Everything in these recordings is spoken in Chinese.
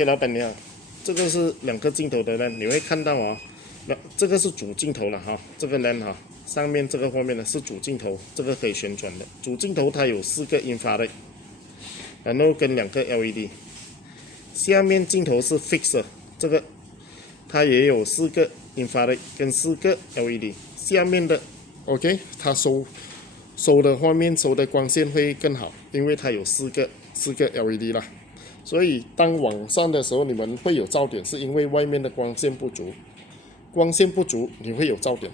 OK， 老板你好，这个是2个镜头的呢，你会看到哦，那这个是主镜头了哈，这个呢哈，上面这个画面呢是主镜头，这个可以旋转的。主镜头它有4个infrared，然后跟2个 LED， 下面镜头是 fixed， 这个它也有4个 infrared 跟4个 LED， 下面的 OK， 它收的画面收的光线会更好，因为它有4个LED 啦。所以当晚上的时候，你们会有噪点，是因为外面的光线不足，你会有噪点。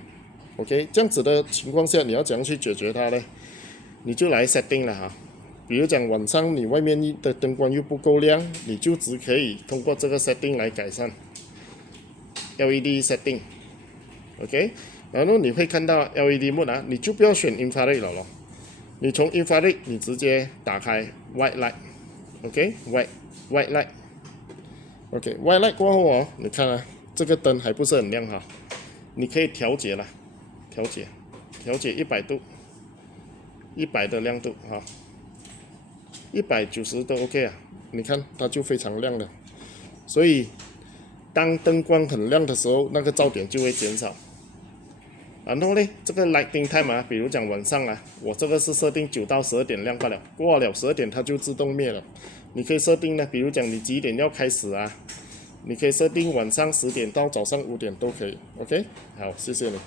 OK， 这样子的情况下，你要怎样去解决它呢？你就来 setting 了哈。比如讲晚上你外面的灯光又不够亮，你就只可以通过这个 setting 来改善。LED setting，OK， 然后你会看到 LED mode 啊，你就不要选 infrared 了咯，你从 infrared 你直接打开 white light。OK，white light，OK，white light 过后哦，你看啊，这个灯还不是很亮哈，你可以调节了，调节100度，100的亮度哈，190都 OK 啊，你看它就非常亮了，所以当灯光很亮的时候，那个噪点就会减少。然后呢，这个 lighting time 啊，比如讲晚上啊，我这个是设定9到12点亮罢了，过了12点它就自动灭了。你可以设定呢，比如讲你几点要开始啊，你可以设定晚上10点到早上5点都可以。OK， 好，谢谢你。